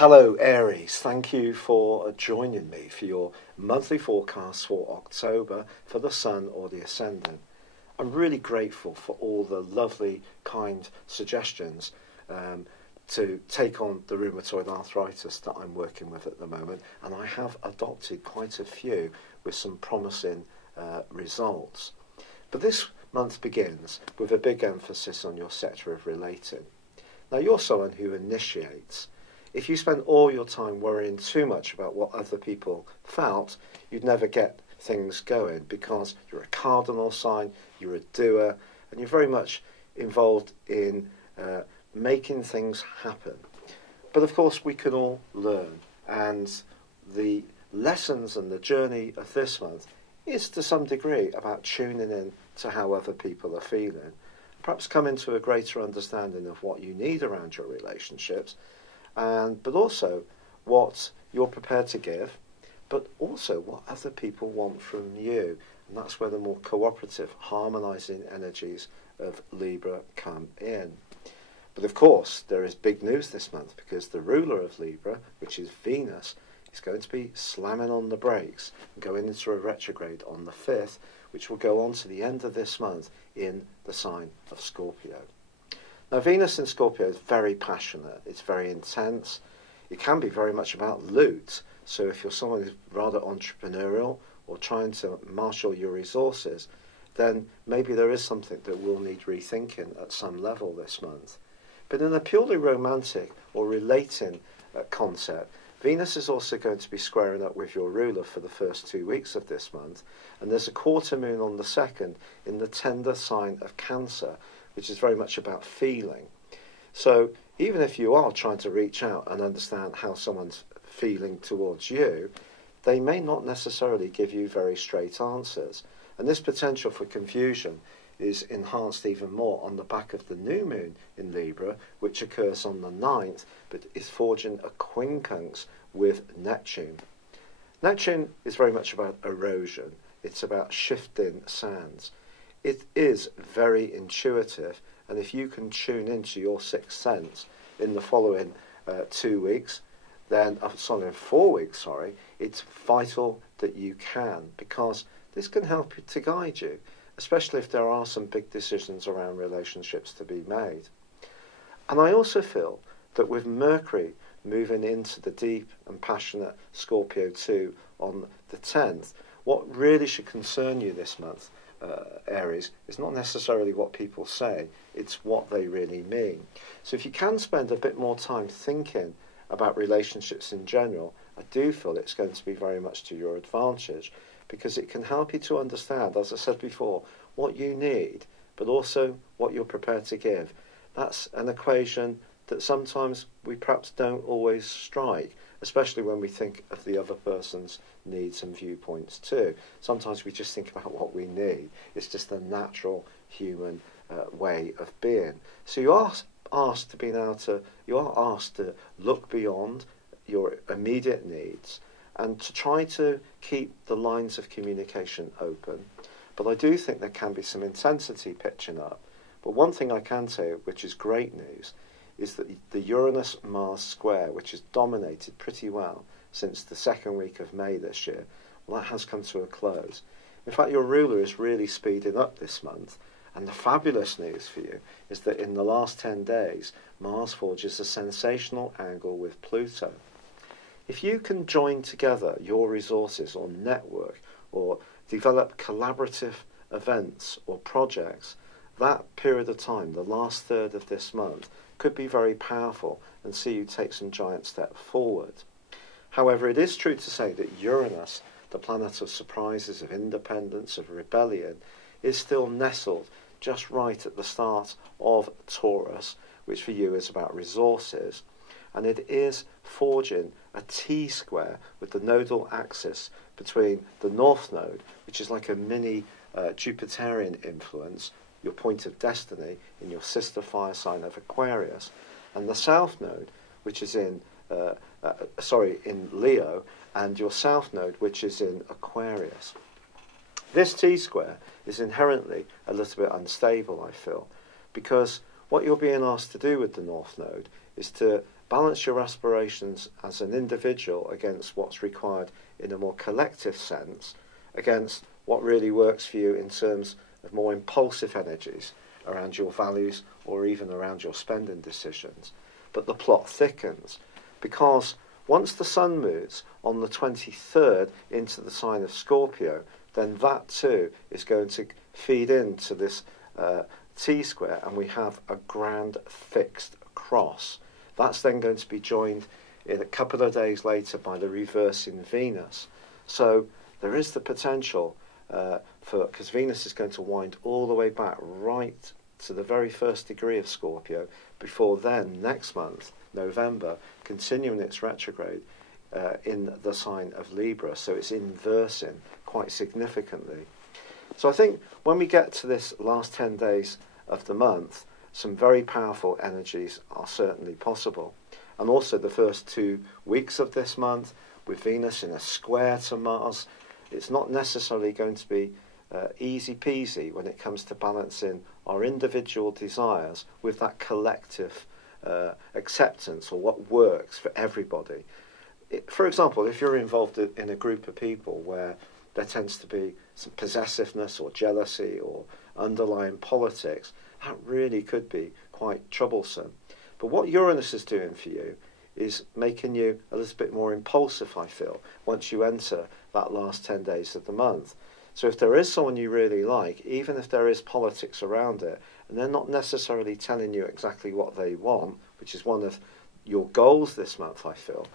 Hello Aries, thank you for joining me for your monthly forecast for October for the Sun or the Ascendant. I'm really grateful for all the lovely, kind suggestions to take on the rheumatoid arthritis that I'm working with at the moment, and I have adopted quite a few with some promising results. But this month begins with a big emphasis on your sector of relating. Now you're someone who initiates. If you spend all your time worrying too much about what other people felt, you'd never get things going, because you're a cardinal sign, you're a doer, and you're very much involved in making things happen. But of course we can all learn, and the lessons and the journey of this month is to some degree about tuning in to how other people are feeling, perhaps come into a greater understanding of what you need around your relationships, but also what you're prepared to give, but also what other people want from you. And that's where the more cooperative, harmonising energies of Libra come in. But of course, there is big news this month, because the ruler of Libra, which is Venus, is going to be slamming on the brakes and going into a retrograde on the 5th, which will go on to the end of this month in the sign of Scorpio. Now, Venus in Scorpio is very passionate, it's very intense, it can be very much about loot. So if you're someone who's rather entrepreneurial or trying to marshal your resources, then maybe there is something that will need rethinking at some level this month. But in a purely romantic or relating concept, Venus is also going to be squaring up with your ruler for the first 2 weeks of this month, and there's a quarter moon on the 2nd in the tender sign of Cancer, which is very much about feeling. So even if you are trying to reach out and understand how someone's feeling towards you, they may not necessarily give you very straight answers. And this potential for confusion is enhanced even more on the back of the new moon in Libra, which occurs on the 9th, but is forging a quincunx with Neptune. Neptune is very much about erosion. It's about shifting sands. It is very intuitive, and if you can tune into your sixth sense in the following 2 weeks, then, 4 weeks, it's vital that you can, because this can help to guide you, especially if there are some big decisions around relationships to be made. And I also feel that with Mercury moving into the deep and passionate Scorpio 2 on the 10th, what really should concern you this month, Aries, is not necessarily what people say, it's what they really mean. So if you can spend a bit more time thinking about relationships in general, I do feel it's going to be very much to your advantage, because it can help you to understand, as I said before, what you need, but also what you're prepared to give. That's an equation that sometimes we perhaps don't always strike, especially when we think of the other person's needs and viewpoints too. Sometimes we just think about what we need. It's just a natural human way of being. So you are asked to look beyond your immediate needs and to try to keep the lines of communication open. But I do think there can be some intensity pitching up. But one thing I can say, which is great news, is that the Uranus-Mars square, which has dominated pretty well since the second week of May this year, well, that has come to a close. In fact, your ruler is really speeding up this month, and the fabulous news for you is that in the last 10 days, Mars forges a sensational angle with Pluto. If you can join together your resources or network or develop collaborative events or projects, that period of time, the last third of this month, could be very powerful and see you take some giant step forward. However, it is true to say that Uranus, the planet of surprises, of independence, of rebellion, is still nestled just right at the start of Taurus, which for you is about resources, and it is forging a T-square with the nodal axis between the North Node, which is like a mini Jupiterian influence, your point of destiny in your sister fire sign of Aquarius, and the South Node, which is in Leo, and your South Node, which is in Aquarius. This T-square is inherently a little bit unstable, I feel, because what you're being asked to do with the North Node is to balance your aspirations as an individual against what's required in a more collective sense, against what really works for you in terms of more impulsive energies around your values or even around your spending decisions. But the plot thickens, because once the sun moves on the 23rd into the sign of Scorpio, then that too is going to feed into this T-square, and we have a grand fixed cross. That's then going to be joined in a couple of days later by the reverse in Venus. So there is the potential because Venus is going to wind all the way back right to the very first degree of Scorpio, before then, next month, November, continuing its retrograde in the sign of Libra. So it's inversing quite significantly. So I think when we get to this last 10 days of the month, some very powerful energies are certainly possible. And also the first 2 weeks of this month, with Venus in a square to Mars, it's not necessarily going to be easy peasy when it comes to balancing our individual desires with that collective acceptance, or what works for everybody. For example, if you're involved in a group of people where there tends to be some possessiveness or jealousy or underlying politics, that really could be quite troublesome. But what Uranus is doing for you is making you a little bit more impulsive, I feel, once you enter that last 10 days of the month. So if there is someone you really like, even if there is politics around it, and they're not necessarily telling you exactly what they want, which is one of your goals this month, I feel,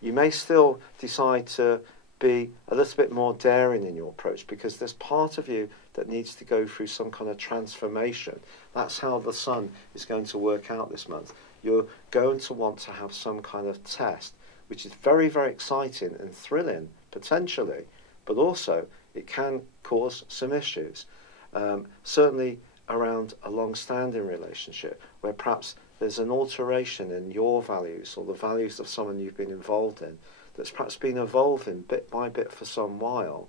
you may still decide to be a little bit more daring in your approach, because there's part of you that needs to go through some kind of transformation. That's how the sun is going to work out this month. You're going to want to have some kind of test, which is very, very exciting and thrilling, potentially, but also it can cause some issues. Certainly around a long-standing relationship, where perhaps there's an alteration in your values or the values of someone you've been involved in that's perhaps been evolving bit by bit for some while.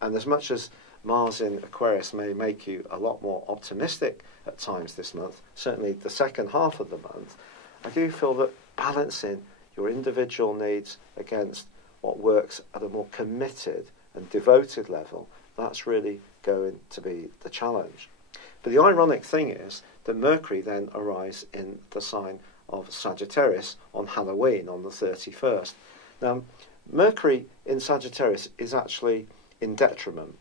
And as much as Mars in Aquarius may make you a lot more optimistic at times this month, certainly the second half of the month, I do feel that balancing your individual needs against what works at a more committed and devoted level, that's really going to be the challenge. But the ironic thing is that Mercury then arrives in the sign of Sagittarius on Halloween, on the 31st. Now, Mercury in Sagittarius is actually in detriment,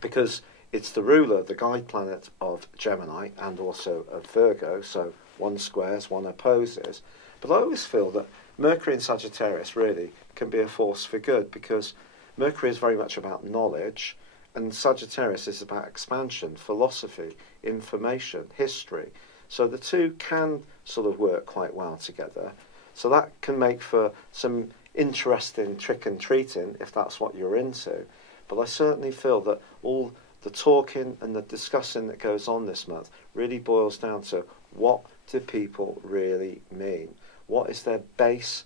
because it's the ruler, the guide planet of Gemini and also of Virgo, so one squares, one opposes. But I always feel that Mercury in Sagittarius really can be a force for good, because Mercury is very much about knowledge, and Sagittarius is about expansion, philosophy, information, history. So the two can sort of work quite well together. So that can make for some interesting trick and treating, if that's what you're into. But I certainly feel that all the talking and the discussing that goes on this month really boils down to, what do people really mean? What is their base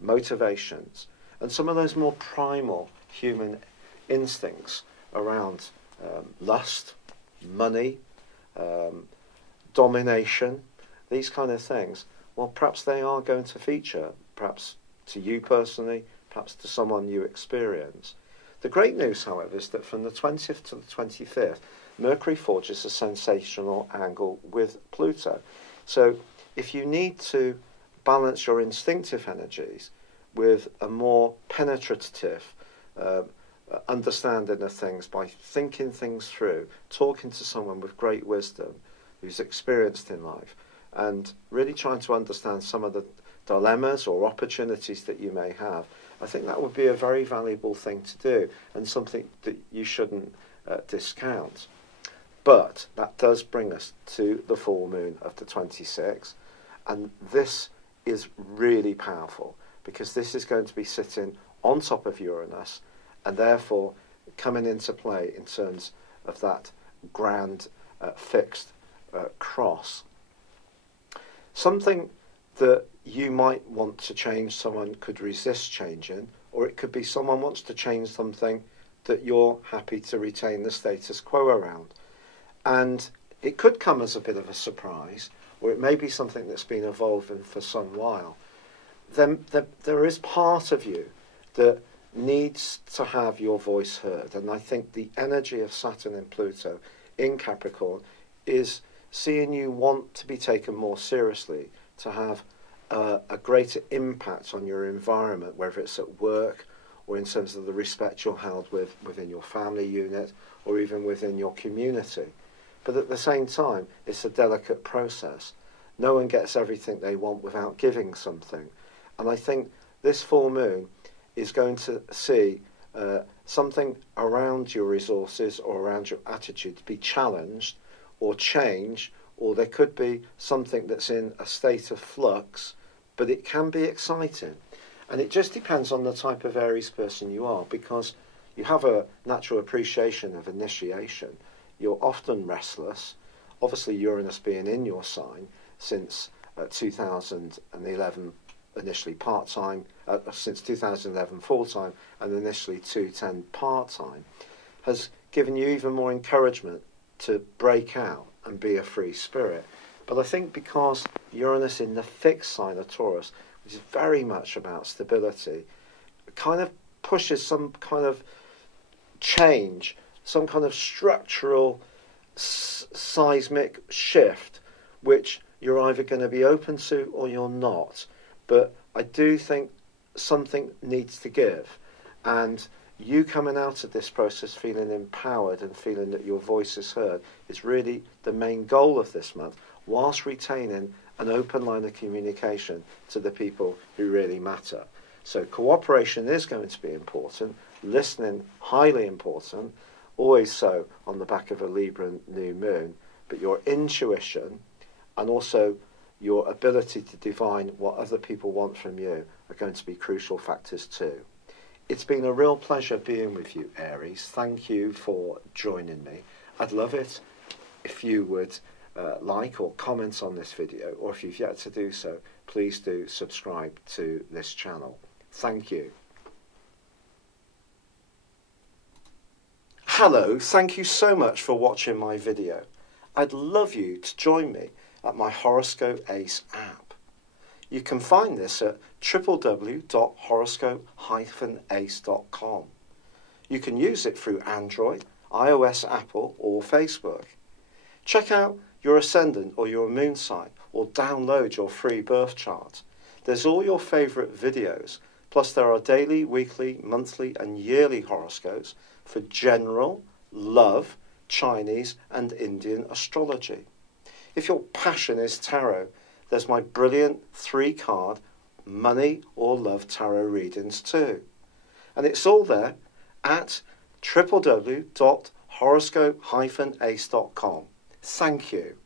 motivations? And some of those more primal human instincts around lust, money, domination, these kind of things, well, perhaps they are going to feature, perhaps to you personally, perhaps to someone you experience. The great news, however, is that from the 20th to the 25th, Mercury forges a sensational angle with Pluto. So if you need to balance your instinctive energies with a more penetrative understanding of things by thinking things through, talking to someone with great wisdom who's experienced in life, and really trying to understand some of the dilemmas or opportunities that you may have, I think that would be a very valuable thing to do, and something that you shouldn't discount. But that does bring us to the full moon of the 26th, and this is really powerful, because this is going to be sitting on top of Uranus, and therefore coming into play in terms of that grand fixed cross. Something that you might want to change, someone could resist changing, or it could be someone wants to change something that you're happy to retain the status quo around. And it could come as a bit of a surprise, or it may be something that's been evolving for some while. then there is part of you that needs to have your voice heard. And I think the energy of Saturn and Pluto in Capricorn is seeing you want to be taken more seriously, to have a greater impact on your environment, whether it's at work or in terms of the respect you're held within your family unit or even within your community. But at the same time, it's a delicate process. No one gets everything they want without giving something. And I think this full moon is going to see something around your resources or around your attitude to be challenged or changed, or there could be something that's in a state of flux, but it can be exciting. And it just depends on the type of Aries person you are, because you have a natural appreciation of initiation. You're often restless. Obviously, Uranus being in your sign since 2011, initially part-time, since 2011 full-time, and initially 2010 part-time, has given you even more encouragement to break out and be a free spirit. But I think because Uranus in the fixed sign of Taurus, which is very much about stability, kind of pushes some kind of change, some kind of structural seismic shift, which you're either going to be open to or you're not. But I do think something needs to give. And you coming out of this process feeling empowered and feeling that your voice is heard is really the main goal of this month, whilst retaining an open line of communication to the people who really matter. So cooperation is going to be important, listening highly important, always so on the back of a Libra new moon, but your intuition and also your ability to divine what other people want from you are going to be crucial factors too. It's been a real pleasure being with you, Aries. Thank you for joining me. I'd love it if you would like or comment on this video, or if you've yet to do so, please do subscribe to this channel. Thank you. Hello, thank you so much for watching my video. I'd love you to join me at my Horoscope Ace app. You can find this at www.horoscope-ace.com. You can use it through Android, iOS, Apple or Facebook. Check out your ascendant or your moon sign, or download your free birth chart. There's all your favourite videos, plus there are daily, weekly, monthly and yearly horoscopes for general, love, Chinese and Indian astrology. If your passion is tarot, there's my brilliant 3-card money or love tarot readings too. And it's all there at www.horoscope-ace.com. Thank you.